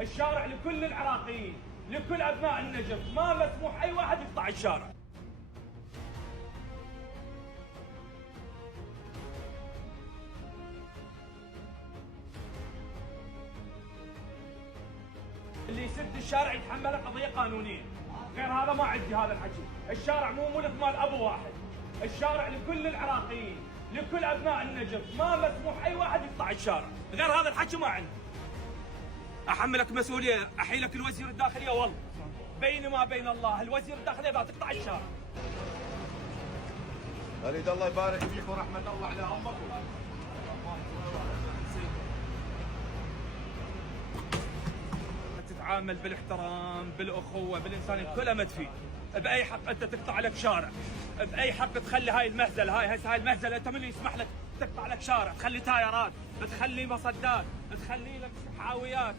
الشارع لكل العراقيين، لكل ابناء النجف، ما مسموح اي واحد يقطع الشارع. اللي يسد الشارع يتحمل قضيه قانونيه، غير هذا ما عندي هذا الحكي. الشارع مو ملك مال ابو واحد، الشارع لكل العراقيين، لكل ابناء النجف، ما مسموح اي واحد يقطع الشارع، غير هذا الحكي ما عندي. احملك مسؤوليه، احيلك الوزير الداخليه، والله بيني ما بين الله الوزير الداخليه اذا تقطع الشارع. وليد الله يبارك فيك ورحمه الله على امك. تتعامل بالاحترام، بالاخوه، بالانسانيه، كلها مدفي. باي حق انت تقطع لك شارع؟ باي حق تخلي هاي المهزله، هاي المهزله انت من اللي يسمح لك تقطع لك شارع؟ تخلي تايرات، تخلي مصدات، تخلي لك حاويات.